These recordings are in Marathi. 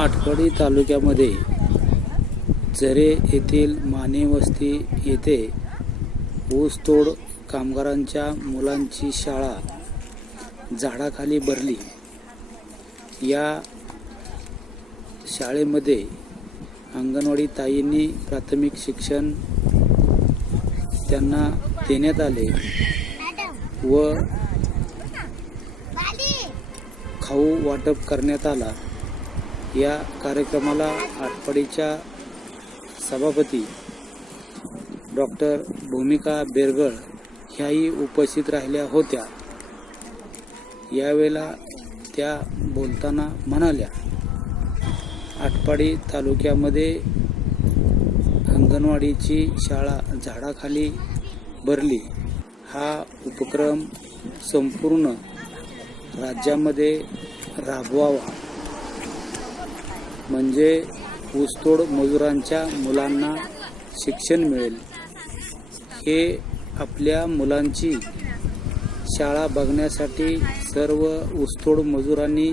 आटपाडी तालुक्यामध्ये झरे येथील माने वस्ती येथे ऊसतोड कामगारांच्या मुलांची शाळा झाडाखाली भरली. या शाळेमध्ये अंगणवाडी ताईंनी प्राथमिक शिक्षण त्यांना देण्यात आले व खाऊ वाटप करण्यात आला. या कार्यक्रमाला आटपाडीच्या सभापती डॉक्टर भूमिका बेरगळ ह्याही उपस्थित राहिल्या होत्या. यावेळेला त्या बोलताना म्हणाल्या आटपाडी तालुक्यामध्ये अंगणवाडीची शाळा झाडाखाली भरली. हा उपक्रम संपूर्ण राज्यामध्ये राबवावा. म्हणजे ऊसतोड मजुरांच्या मुलांना शिक्षण मिळेल. हे आपल्या मुलांची शाळा बघण्यासाठी सर्व ऊसतोड मजुरांनी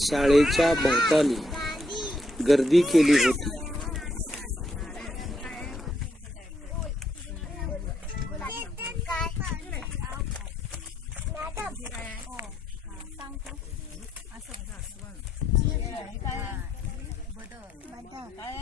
शाळेच्या भोवताली गर्दी केली होती जरा सांगा सगळ्यांनी काय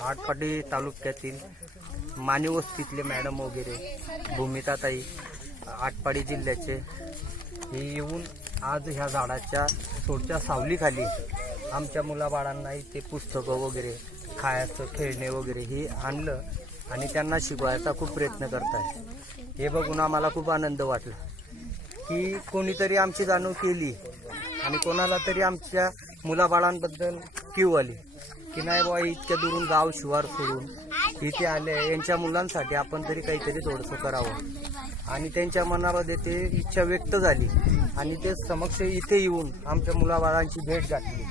आटपाडी तालुक्यातील मानेवस्तीतले मॅडम वगैरे भूमिताताई आटपाडी जिल्ह्याचे हे येऊन आज ह्या झाडाच्या सोडच्या सावलीखाली आमच्या मुलाबाळांना इथे पुस्तकं वगैरे खायचं खेळणे वगैरे हे आणलं आणि त्यांना शिकवायचा खूप प्रयत्न करतात हे बघून आम्हाला खूप आनंद वाटला. की कोणीतरी आमची जाणीव केली आणि कोणाला तरी आमच्या मुलाबाळांबद्दल क्यू आली. की नाही बाबा इतक्या दुरून गाव शिवार सोडून इथे आले यांच्या मुलांसाठी आपण तरी काहीतरी थोडंसं करावं. आणि त्यांच्या मनामध्ये ते इच्छा व्यक्त झाली. आणि ते समक्ष इथे येऊन आमच्या मुलाबाळांची भेट घातली.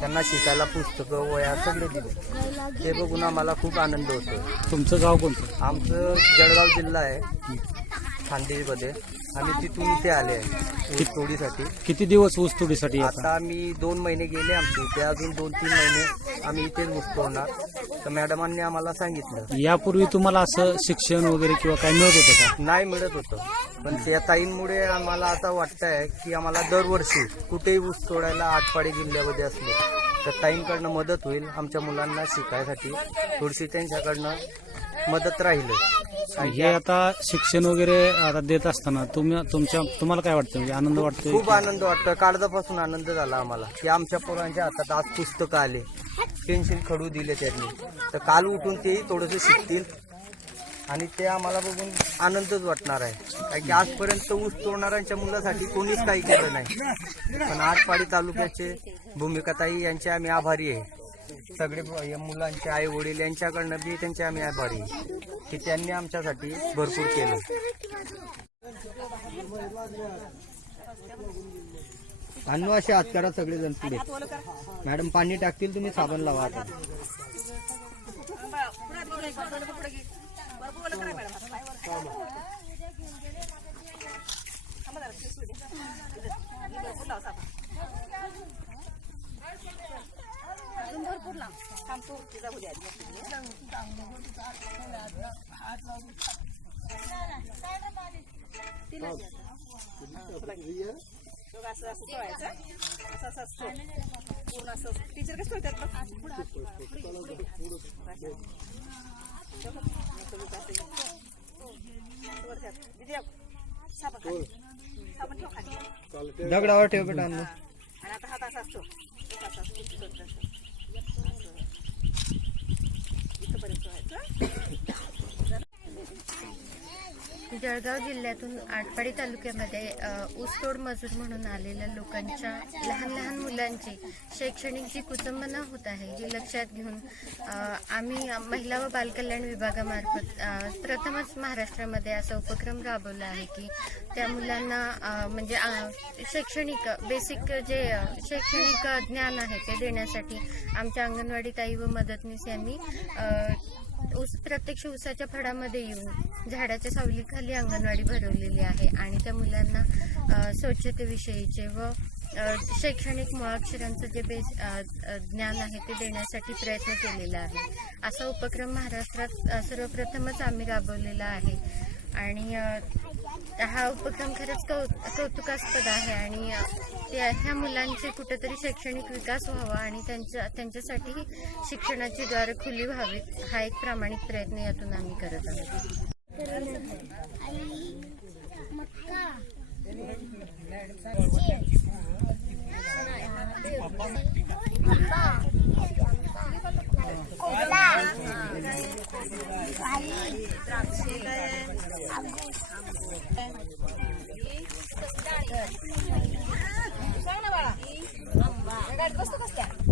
त्यांना शिकायला पुस्तकं वया सगळे दिले. ते बघून आम्हाला खूप आनंद होतो तुमचं गाव कोणतं? आमचं जळगाव जिल्हा आहे खांदेमध्ये आणि तिथून इथे आले आहे ऊस तोडीसाठी. किती दिवस ऊसतोडीसाठी येतात आता आम्ही दोन महिने गेले आमचे. इथे अजून दोन तीन महिने आम्ही इथेच ऊस तोडणार. तर मॅडमांनी आम्हाला सांगितलं. यापूर्वी तुम्हाला असं शिक्षण वगैरे किंवा काय मिळत होतं का? नाही मिळत होतं. पण त्या ताईंमुळे आम्हाला आता वाटतंय की आम्हाला दरवर्षी कुठेही ऊस तोडायला आटपाडी जिल्ह्यामध्ये असले तर ताईंकडनं मदत होईल आमच्या मुलांना शिकायसाठी. थोडीशी त्यांच्याकडनं मदत राहील. हे आता शिक्षण वगैरे आता देत असताना तुम्ही तुमच्या तुम्हाला काय वाटतं? म्हणजे आनंद वाटतोय खूप आनंद वाटतो काळजापासून आनंद झाला आम्हाला. की आमच्या पोरांच्या हातात आज पुस्तकं आले. पेन्सिल खडू दिले त्यांनी. तर काल उठून तेही थोडंसं शिकतील. आणि ते आम्हाला बघून आनंदच वाटणार आहे. कारण की आजपर्यंत ऊस तोडणाऱ्यांच्या मुलासाठी कोणीच काही केलं नाही. पण आटपाडी तालुक्याचे भूमिकाताई यांचे आम्ही आभारी आहे. सगळे या मुलांचे आई वडील यांच्याकडनं बी त्यांचे आम्ही आभारी आहे. की त्यांनी आमच्यासाठी भरपूर केलं. आणू असे हात करा सगळेजण पुढे मॅडम पाणी टाकतील तुम्ही साबण लावा आता. असं असं ठेवायचं. असं असं असं ठेव. पूर्ण असं टीचर कसं खाली. दगडावर ठेव बेटा आणू. आणि आता हात असा असतो एक असा असतो, इथं करत असतो. असं. इथंपर्यंत ठेवायचं. जळगाव जिल्ह्यातून आटपाडी तालुक्यामध्ये ऊसतोड मजूर म्हणून आलेल्या लोकांच्या लहान लहान मुलांची शैक्षणिक जी कुचंबना होत आहे ही लक्षात घेऊन आम्ही महिला व बालकल्याण विभागामार्फत प्रथमच महाराष्ट्रामध्ये असा उपक्रम राबवला आहे की त्या मुलांना म्हणजे शैक्षणिक बेसिक जे शैक्षणिक ज्ञान आहे ते देण्यासाठी आमच्या अंगणवाडी ताई व मदतनीस यांनी ऊस प्रत्यक्ष ऊसाच्या फळामध्ये येऊन झाडाच्या सावलीखाली अंगणवाडी भरवलेली आहे आणि त्या मुलांना स्वच्छतेविषयीचे व शैक्षणिक मुळाक्षरांचं जे बेस ज्ञान आहे ते देण्यासाठी प्रयत्न केलेला आहे. असा उपक्रम महाराष्ट्रात सर्वप्रथमच आम्ही राबवलेला आहे. आणि हा उपक्रम खरंच कौ कौतुकास्पद आहे आणि ह्या मुलांचे कुठेतरी शैक्षणिक विकास व्हावा आणि त्यांच्या त्यांच्यासाठी शिक्षणाची द्वार खुली व्हावीत हा एक प्रामाणिक प्रयत्न यातून आम्ही करत आहोत. सांग ना बाळा. बसतो कसं